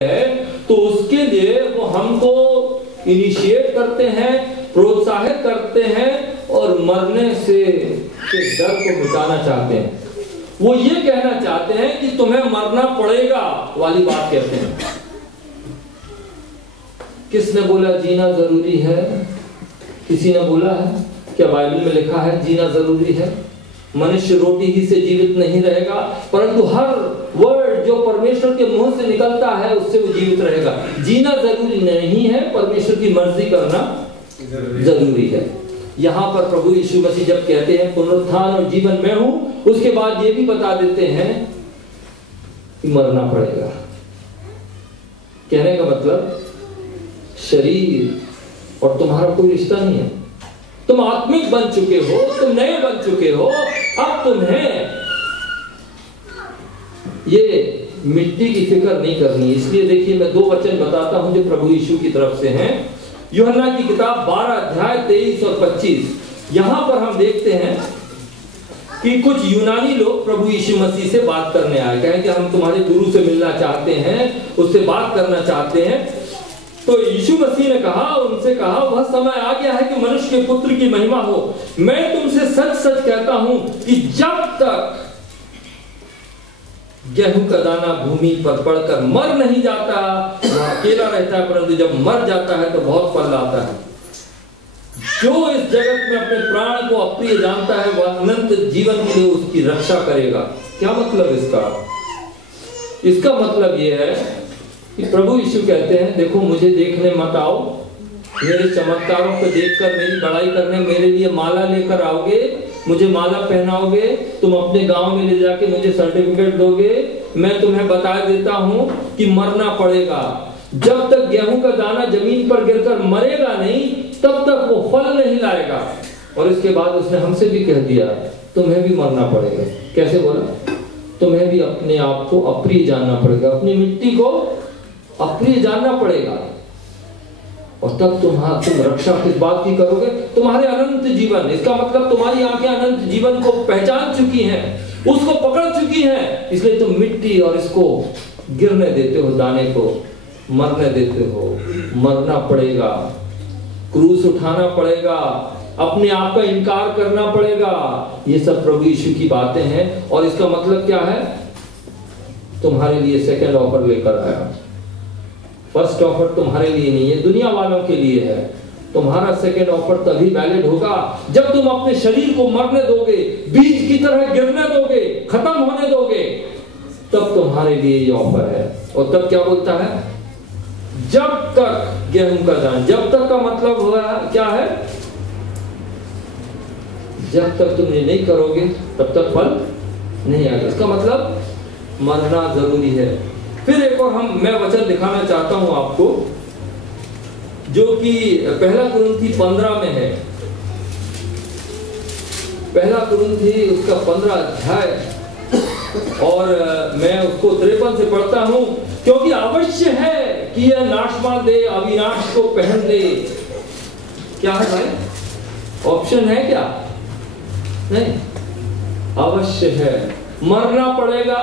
है तो उसके लिए वो हमको इनिशिएट करते हैं, प्रोत्साहित करते हैं और मरने से डर को मिटाना चाहते हैं। वो ये कहना चाहते हैं कि तुम्हें मरना पड़ेगा वाली बात कहते हैं। किसने बोला जीना जरूरी है? किसी ने बोला है? क्या बाइबल में लिखा है जीना जरूरी है? मनुष्य रोटी ही से जीवित नहीं रहेगा, परंतु हर वर्ड जो परमेश्वर के मुंह से निकलता है उससे वो जीवित रहेगा। जीना जरूरी नहीं है, परमेश्वर की मर्जी करना जरूरी है। यहाँ पर प्रभु यीशु मसीह जब कहते हैं पुनरुत्थान और जीवन मैं हूं, उसके बाद ये भी बता देते हैं कि मरना पड़ेगा। कहने का मतलब शरीर और तुम्हारा कोई रिश्ता नहीं है। तुम आत्मिक बन चुके हो, तुम नए बन चुके हो। अब तुम्हें ये मिट्टी की फिक्र नहीं करनी। इसलिए देखिए मैं 2 वचन बताता हूं जो प्रभु यीशु की तरफ से हैं। यूहन्ना की किताब 12 अध्याय 23 और 25। यहां पर हम देखते हैं कि कुछ यूनानी लोग प्रभु यीशु मसीह से बात करने आए, कहें कि हम तुम्हारे गुरु से मिलना चाहते हैं, उससे बात करना चाहते हैं। तो यीशु मसीह ने कहा, उनसे कहा, वह समय आ गया है कि मनुष्य के पुत्र की महिमा हो। मैं तुमसे सच सच कहता हूं कि जब तक गेहूं का दाना भूमि पर पड़कर मर नहीं जाता वह अकेला रहता है, परंतु जब मर जाता है तो बहुत फल लाता है। जो इस जगत में अपने प्राण को अप्रिय जानता है वह अनंत जीवन के लिए उसकी रक्षा करेगा। क्या मतलब इसका? इसका मतलब यह है कि प्रभु यीशु कहते हैं देखो मुझे देखने मत आओ, मेरे चमत्कारों को देखकर मेरी बड़ाई करने मेरे लिए माला लेकर आओगे, मुझे माला पहनाओगे, तुम अपने गांव में ले जाके मुझे सर्टिफिकेट दोगे। मैं तुम्हें बता देता हूं कि मरना पड़ेगा। जब तक गेहूं का दाना जमीन पर गिरकर मरेगा नहीं तब तक वो फल नहीं लाएगा। और इसके बाद उसने हमसे भी कह दिया तुम्हें भी मरना पड़ेगा। कैसे बोला? तुम्हें भी अपने आप को अप्रिय जानना पड़ेगा, अपनी मिट्टी को अप्रिय जानना पड़ेगा। और तब तुम रक्षा किस बात की करोगे? तुम्हारे अनंत जीवन। इसका मतलब तुम्हारी आंखें अनंत जीवन को पहचान चुकी हैं, उसको पकड़ चुकी हैं, इसलिए तुम मिट्टी और इसको गिरने देते हो, दाने को मरने देते हो। मरना पड़ेगा, क्रूस उठाना पड़ेगा, अपने आप का इनकार करना पड़ेगा। ये सब प्रभु यीशु की बातें हैं। और इसका मतलब क्या है? तुम्हारे लिए सेकंड ऑफर लेकर आया। फर्स्ट ऑफर तुम्हारे लिए नहीं है, दुनिया वालों के लिए है। तुम्हारा सेकंड ऑफर तभी वैलिड होगा जब तुम अपने शरीर को मरने दोगे, बीज की तरह गिरने दोगे, खत्म होने दोगे, तब तुम्हारे लिए ये ऑफर है। और तब क्या बोलता है? जब तक गेहूं का दाना, जब तक का मतलब हुआ क्या है? जब तक तुम ये नहीं करोगे तब तक फल नहीं आएगा। इसका मतलब मरना जरूरी है। फिर एक और मैं वचन दिखाना चाहता हूं आपको जो कि 1 कुरिन्थी 15 में है। 1 कुरिन्थी उसका 15 अध्याय और मैं उसको 53 से पढ़ता हूं। क्योंकि अवश्य है कि यह नाशवान दे अविनाश को पहन ले। क्या है भाई? ऑप्शन है क्या? नहीं, अवश्य है। मरना पड़ेगा।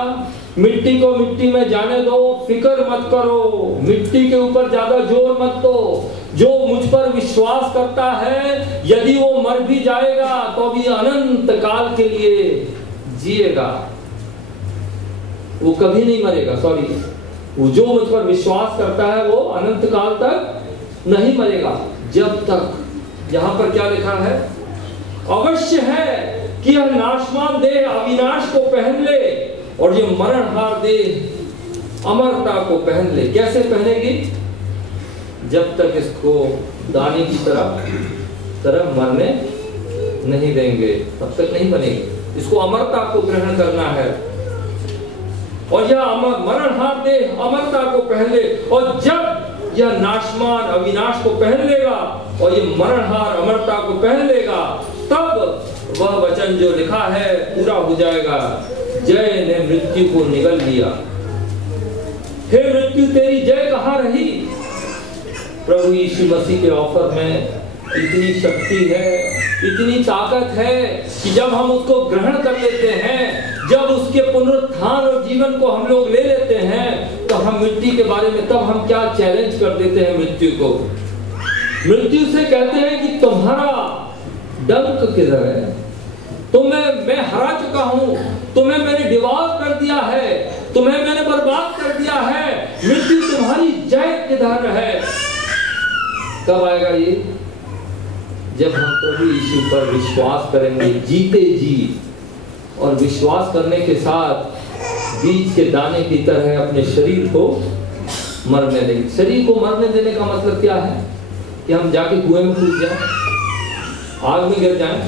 मिट्टी को मिट्टी में जाने दो, फिक्र मत करो, मिट्टी के ऊपर ज्यादा जोर मत दो। जो मुझ पर विश्वास करता है यदि वो मर भी जाएगा तो भी अनंत काल के लिए जिएगा, वो कभी नहीं मरेगा। सॉरी, वो जो मुझ पर विश्वास करता है वो अनंत काल तक नहीं मरेगा। जब तक, यहां पर क्या लिखा है? अवश्य है कि यह नाशवान देह अविनाश को पहन ले और ये मरणहार देह अमरता को पहन ले। कैसे पहनेगी? जब तक इसको दाने की तरह मरने नहीं देंगे तब तक नहीं बनेगी। इसको अमरता को ग्रहण करना है। और यह मरणहार देह अमरता को पहन ले। और जब यह नाशवान अविनाश को पहन लेगा और ये मरणहार अमरता को पहन लेगा तब वह वचन जो लिखा है पूरा हो जाएगा। जय ने मृत्यु को निगल लिया। हे मृत्यु तेरी जय कहां रही? प्रभु यीशु मसीह के ऑफर में इतनी शक्ति है, इतनी ताकत है कि जब हम उसको ग्रहण कर लेते हैं, जब उसके पुनरुत्थान और जीवन को हम लोग ले लेते हैं तो हम मिट्टी के बारे में तब हम क्या चैलेंज कर देते हैं मृत्यु को। मृत्यु से कहते हैं कि तुम्हारा डंक किधर है, मैं हरा चुका हूं, तुम्हें मैंने डिवॉर कर दिया है, तुम्हें मैंने बर्बाद कर दिया है, मृत्यु तुम्हारी जय किधर है। कब आएगा ये? जब हम प्रभु यीशु पर विश्वास करेंगे जीते जी, और विश्वास करने के साथ बीज के दाने की तरह अपने शरीर को मरने देंगे। शरीर को मरने देने का मतलब क्या है? कि हम जाके कुएं में कूद जाएं, आग में गिर जाएं।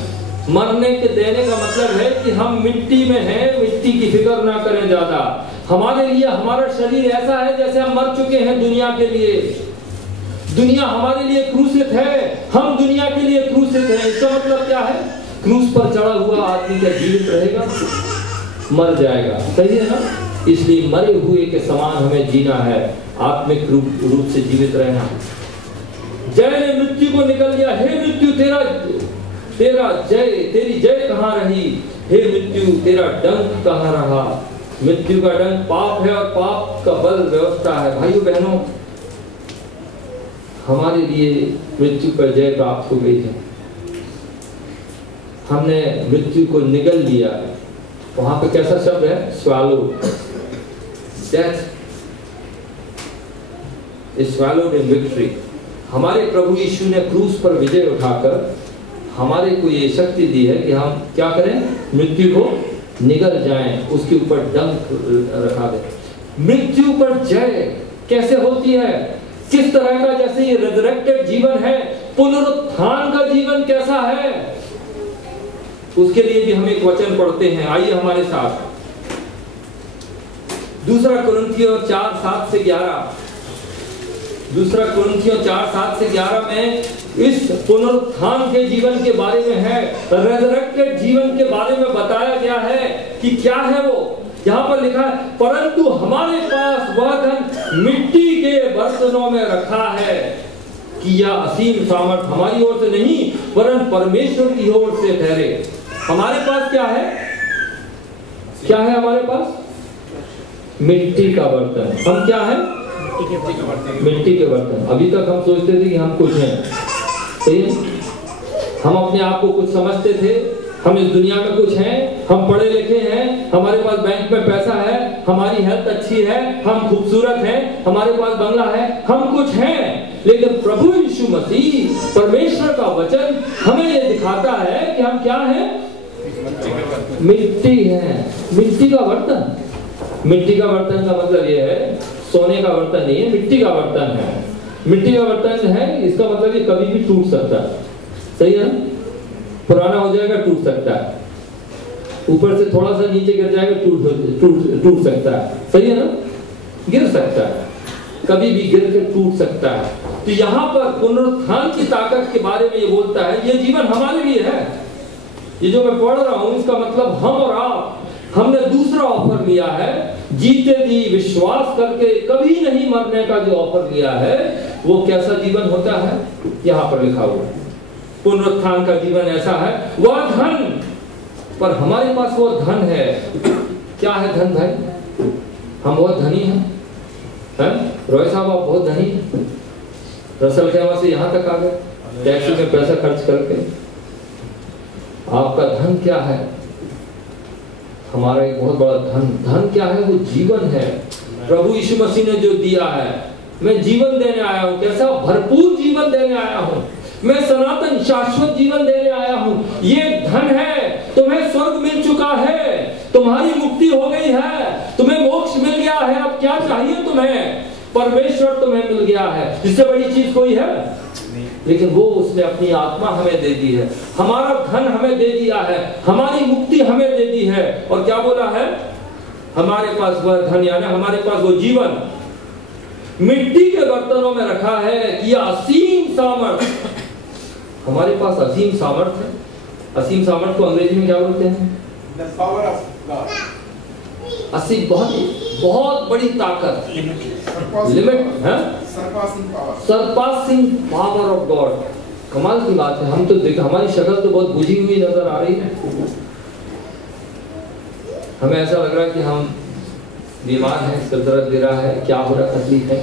मरने के देने का मतलब है कि हम मिट्टी में हैं, मिट्टी की फिक्र ना करें ज्यादा। हमारे लिए हमारा शरीर ऐसा है जैसे हम मर चुके हैं दुनिया के लिए। दुनिया हमारे लिए क्रूसित है, हम दुनिया के लिए क्रूसित हैं। इसका मतलब क्या है? क्रूस पर चढ़ा हुआ आदमी क्या जीवित रहेगा? मर जाएगा। सही है ना? इसलिए मरे हुए के समान हमें जीना है, आत्मिक रूप से जीवित रहना। जय ने मृत्यु को निकल लिया। हे मृत्यु तेरी जय कहाँ रही? हे मृत्यु तेरा डंक कहाँ रहा? मृत्यु का डंक पाप है और पाप का बल व्यवस्था है। भाइयों बहनों, हमारे लिए मृत्यु पर जय प्राप्त हो गई है। हमने मृत्यु को निगल लिया है। वहां पे कैसा शब्द है? swallow, death is swallowed in victory। हमारे प्रभु यीशु ने क्रूस पर विजय उठाकर हमारे को ये शक्ति दी है कि हम क्या करें? मृत्यु को निगल जाएं, उसके ऊपर डंक रखा दें। मृत्यु पर जय कैसे होती है? किस तरह का? जैसे ये रिजरेक्टेड जीवन है, पुनरुत्थान का जीवन कैसा है? उसके लिए भी हम एक वचन पढ़ते हैं, आइए हमारे साथ। दूसरा कुरिन्थियों 4:7 से 11। दूसरा कुरिन्थियों 4:7 से 11 में इस पुनरुत्थान के जीवन के बारे में है, रेजरेक्टेड जीवन के बारे में बताया गया है कि क्या है वो। यहाँ पर लिखा है, परंतु हमारे पास वह धन मिट्टी के बर्तनों में रखा है कि यह असीम सामर्थ हमारी ओर से नहीं वरन परमेश्वर की ओर से ठहरे। हमारे पास क्या है? क्या है हमारे पास? मिट्टी का बर्तन। हम क्या है? मिट्टी के बर्तन। अभी तक हम सोचते थे कि हम कुछ हैं, सही है? हम अपने आप को कुछ समझते थे, हम इस दुनिया में कुछ हैं, हम पढ़े लिखे हैं, हमारे पास बैंक में पैसा है, हमारी हेल्थ अच्छी है, हम खूबसूरत हैं, हमारे पास बंगला है, हम कुछ हैं। लेकिन प्रभु यीशु मसीह, परमेश्वर का वचन हमें यह दिखाता है कि हम क्या हैं? मिट्टी है, मिट्टी का बर्तन। मिट्टी का बर्तन का मतलब यह है सोने का बर्तन नहीं है, मिट्टी का बर्तन है। मिट्टी का बर्तन है, इसका मतलब ये कभी भी टूट सकता है। सही है? पुराना हो जाएगा, टूट सकता है, ऊपर से थोड़ा सा नीचे गिर जाएगा, टूट सकता है। सही है ना? गिर सकता है, कभी भी गिर के टूट सकता है। तो यहाँ पर पुनरुत्थान की ताकत के बारे में ये बोलता है, ये जीवन हमारे लिए है। ये जो मैं पढ़ रहा हूं, इसका मतलब हम और आप, हमने दूसरा ऑफर लिया है, जीते जी विश्वास करके कभी नहीं मरने का जो ऑफर लिया है। वो कैसा जीवन होता है? यहाँ पर लिखा हुआ है, पुनरुत्थान का जीवन ऐसा है, वह धन। पर हमारे पास वो धन है। क्या है धन भाई? हम बहुत धनी हैं, रॉय साहब आप बहुत धनी हैं। रसल खेमा से यहाँ तक आ गए, टैक्सी में पैसा खर्च करके। आपका धन क्या है? हमारा एक बहुत बड़ा धन क्या है? वो जीवन है, प्रभु यीशु मसीह ने जो दिया है। मैं जीवन देने आया हूँ। कैसा? भरपूर जीवन देने आया हूँ। मैं सनातन शाश्वत जीवन देने आया हूँ। ये धन है। तुम्हें स्वर्ग मिल चुका है, तुम्हारी मुक्ति हो गई है, तुम्हें मोक्ष मिल गया है। अब क्या चाहिए तुम्हें? परमेश्वर तुम्हें मिल गया है। इससे बड़ी चीज कोई है? लेकिन वो उसने अपनी आत्मा हमें दे दी है, हमारा धन हमें दे दिया है, हमारी मुक्ति हमें दे दी है। और क्या बोला है? हमारे पास वह धन, यानी हमारे पास वो जीवन मिट्टी के बर्तनों में रखा है कि यह असीम सामर्थ। हमारे पास असीम सामर्थ है। असीम सामर्थ को अंग्रेजी में क्या बोलते हैं? The power of God। असीम, बहुत बड़ी ताकत, लिमिट है, सरपासिंग पावर ऑफ गॉड। कमाल की बात है। हम तो देख, हमारी शक्ल तो बहुत बुझी हुई नजर आ रही है। हमें ऐसा लग रहा है कि हम बीमार है, सिर दर्द दे रहा है, क्या हो रहा, तकलीफ है?